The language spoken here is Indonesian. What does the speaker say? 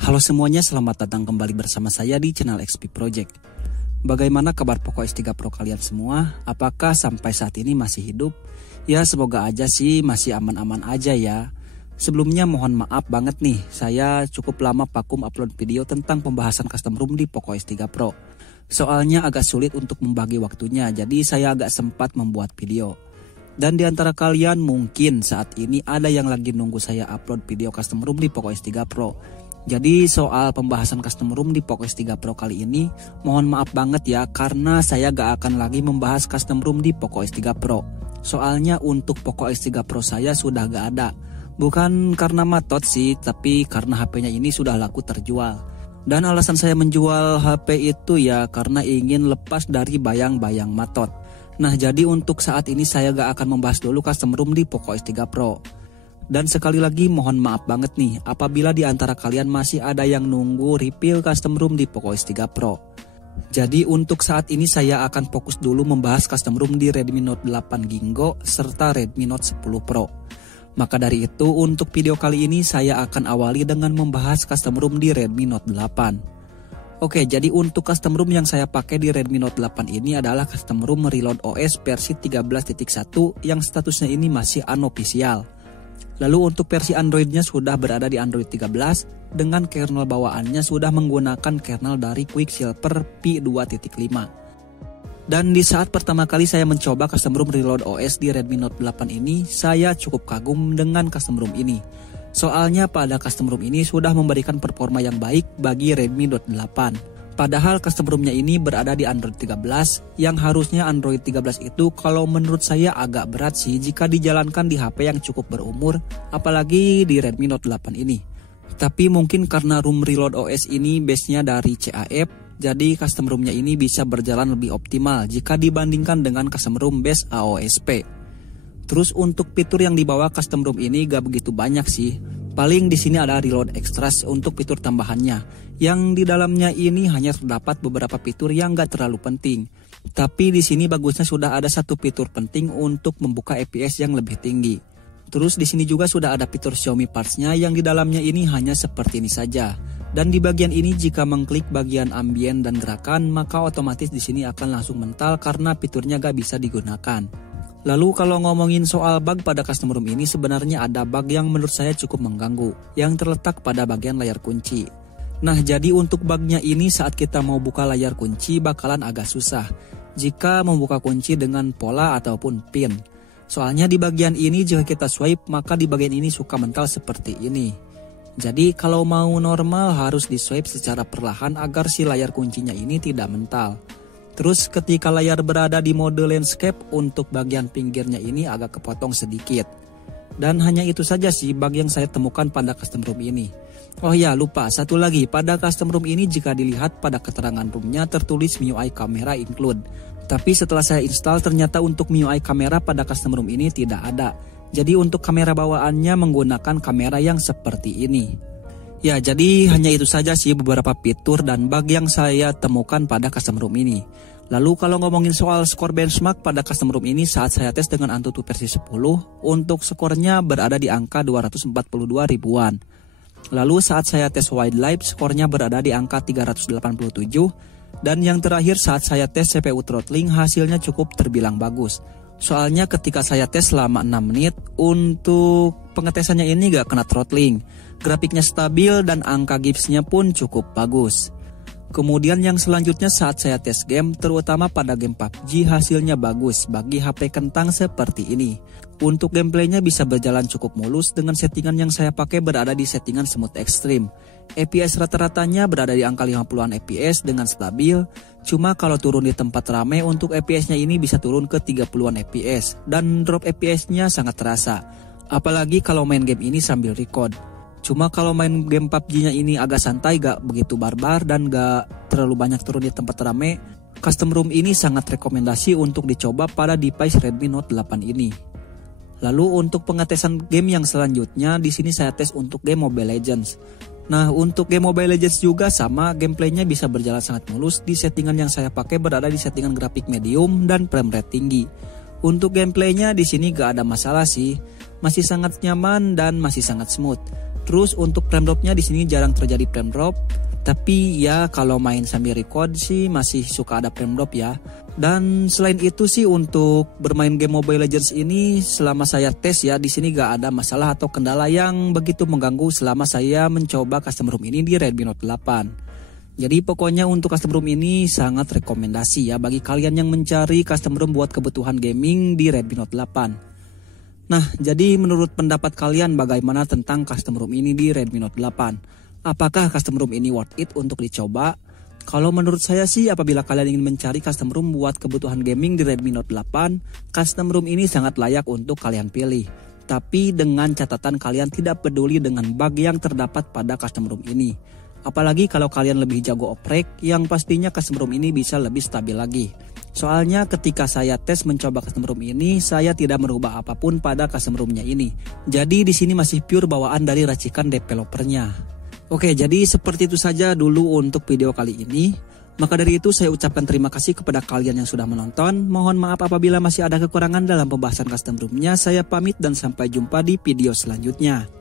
Halo semuanya, selamat datang kembali bersama saya di channel XP Project. Bagaimana kabar Poco X3 Pro kalian semua? Apakah sampai saat ini masih hidup? Ya semoga aja sih masih aman-aman aja ya. Sebelumnya mohon maaf banget nih, saya cukup lama vakum upload video tentang pembahasan custom ROM di Poco X3 Pro. Soalnya agak sulit untuk membagi waktunya, jadi saya agak sempat membuat video. Dan di antara kalian mungkin saat ini ada yang lagi nunggu saya upload video custom ROM di Poco X3 Pro. Jadi soal pembahasan custom ROM di Poco X3 Pro kali ini, mohon maaf banget ya karena saya gak akan lagi membahas custom ROM di Poco X3 Pro. Soalnya untuk Poco X3 Pro saya sudah gak ada. Bukan karena matot sih, tapi karena HP-nya ini sudah laku terjual. Dan alasan saya menjual HP itu ya karena ingin lepas dari bayang-bayang matot. Nah jadi untuk saat ini saya gak akan membahas dulu custom ROM di Poco X3 Pro. Dan sekali lagi mohon maaf banget nih apabila di antara kalian masih ada yang nunggu review custom ROM di Poco X3 Pro. Jadi untuk saat ini saya akan fokus dulu membahas custom ROM di Redmi Note 8 Gingo serta Redmi Note 10 Pro. Maka dari itu untuk video kali ini saya akan awali dengan membahas custom ROM di Redmi Note 8. Oke, jadi untuk custom ROM yang saya pakai di Redmi Note 8 ini adalah custom ROM Reload OS versi 13.1 yang statusnya ini masih unofficial. Lalu untuk versi Androidnya sudah berada di Android 13 dengan kernel bawaannya sudah menggunakan kernel dari Quicksilver P2.5. Dan di saat pertama kali saya mencoba custom ROM Reload OS di Redmi Note 8 ini, saya cukup kagum dengan custom ROM ini. Soalnya pada custom ROM ini sudah memberikan performa yang baik bagi Redmi Note 8. Padahal custom ROM-nya ini berada di Android 13, yang harusnya Android 13 itu kalau menurut saya agak berat sih jika dijalankan di HP yang cukup berumur, apalagi di Redmi Note 8 ini. Tapi mungkin karena ROM Reload OS ini base-nya dari CAF, jadi custom ROM-nya ini bisa berjalan lebih optimal jika dibandingkan dengan custom ROM base AOSP. Terus untuk fitur yang dibawa custom ROM ini gak begitu banyak sih. Paling di sini ada reload extras untuk fitur tambahannya, yang di dalamnya ini hanya terdapat beberapa fitur yang gak terlalu penting. Tapi di sini bagusnya sudah ada satu fitur penting untuk membuka FPS yang lebih tinggi. Terus di sini juga sudah ada fitur Xiaomi Parts-nya yang di dalamnya ini hanya seperti ini saja. Dan di bagian ini jika mengklik bagian ambien dan gerakan, maka otomatis di sini akan langsung mental karena fiturnya gak bisa digunakan. Lalu kalau ngomongin soal bug pada custom ROM ini, sebenarnya ada bug yang menurut saya cukup mengganggu, yang terletak pada bagian layar kunci. Nah jadi untuk bugnya ini saat kita mau buka layar kunci bakalan agak susah jika membuka kunci dengan pola ataupun pin. Soalnya di bagian ini jika kita swipe maka di bagian ini suka mental seperti ini. Jadi kalau mau normal harus di swipe secara perlahan agar si layar kuncinya ini tidak mental. Terus ketika layar berada di mode landscape, untuk bagian pinggirnya ini agak kepotong sedikit. Dan hanya itu saja sih bug yang saya temukan pada custom ROM ini. Oh ya lupa, satu lagi, pada custom ROM ini jika dilihat pada keterangan ROM-nya tertulis MIUI Camera Include. Tapi setelah saya install ternyata untuk MIUI Camera pada custom ROM ini tidak ada. Jadi untuk kamera bawaannya menggunakan kamera yang seperti ini. Ya jadi hanya itu saja sih beberapa fitur dan bug yang saya temukan pada custom ROM ini. Lalu kalau ngomongin soal skor benchmark pada custom ROM ini saat saya tes dengan Antutu versi 10, untuk skornya berada di angka 242 ribuan. Lalu saat saya tes wildlife skornya berada di angka 387. Dan yang terakhir saat saya tes CPU throttling hasilnya cukup terbilang bagus. Soalnya ketika saya tes selama 6 menit, untuk pengetesannya ini gak kena throttling. Grafiknya stabil dan angka gips-nya pun cukup bagus. Kemudian yang selanjutnya saat saya tes game, terutama pada game PUBG hasilnya bagus bagi HP kentang seperti ini. Untuk gameplaynya bisa berjalan cukup mulus dengan settingan yang saya pakai berada di settingan smooth extreme. FPS rata-ratanya berada di angka 50-an FPS dengan stabil. Cuma kalau turun di tempat ramai untuk FPS-nya ini bisa turun ke 30-an FPS dan drop FPS-nya sangat terasa. Apalagi kalau main game ini sambil record. Cuma kalau main game PUBG-nya ini agak santai, gak begitu barbar dan gak terlalu banyak turun di tempat rame, custom ROM ini sangat rekomendasi untuk dicoba pada device Redmi Note 8 ini. Lalu untuk pengetesan game yang selanjutnya, di sini saya tes untuk game Mobile Legends. Nah untuk game Mobile Legends juga sama, gameplaynya bisa berjalan sangat mulus. Di settingan yang saya pakai berada di settingan grafik medium dan frame rate tinggi. Untuk gameplaynya di sini gak ada masalah sih, masih sangat nyaman dan masih sangat smooth. Terus untuk frame dropnya di sini jarang terjadi frame drop. Tapi ya kalau main sambil record sih masih suka ada frame drop ya. Dan selain itu sih untuk bermain game Mobile Legends ini selama saya tes ya di sini gak ada masalah atau kendala yang begitu mengganggu selama saya mencoba custom room ini di Redmi Note 8. Jadi pokoknya untuk custom room ini sangat rekomendasi ya bagi kalian yang mencari custom room buat kebutuhan gaming di Redmi Note 8. Nah, jadi menurut pendapat kalian bagaimana tentang custom room ini di Redmi Note 8? Apakah custom room ini worth it untuk dicoba? Kalau menurut saya sih apabila kalian ingin mencari custom room buat kebutuhan gaming di Redmi Note 8, custom room ini sangat layak untuk kalian pilih. Tapi dengan catatan kalian tidak peduli dengan bug yang terdapat pada custom room ini. Apalagi kalau kalian lebih jago oprek, yang pastinya custom room ini bisa lebih stabil lagi. Soalnya ketika saya tes mencoba custom room ini, saya tidak merubah apapun pada custom roomnya ini. Jadi di sini masih pure bawaan dari racikan developernya. Oke, jadi seperti itu saja dulu untuk video kali ini. Maka dari itu saya ucapkan terima kasih kepada kalian yang sudah menonton. Mohon maaf apabila masih ada kekurangan dalam pembahasan custom roomnya. Saya pamit dan sampai jumpa di video selanjutnya.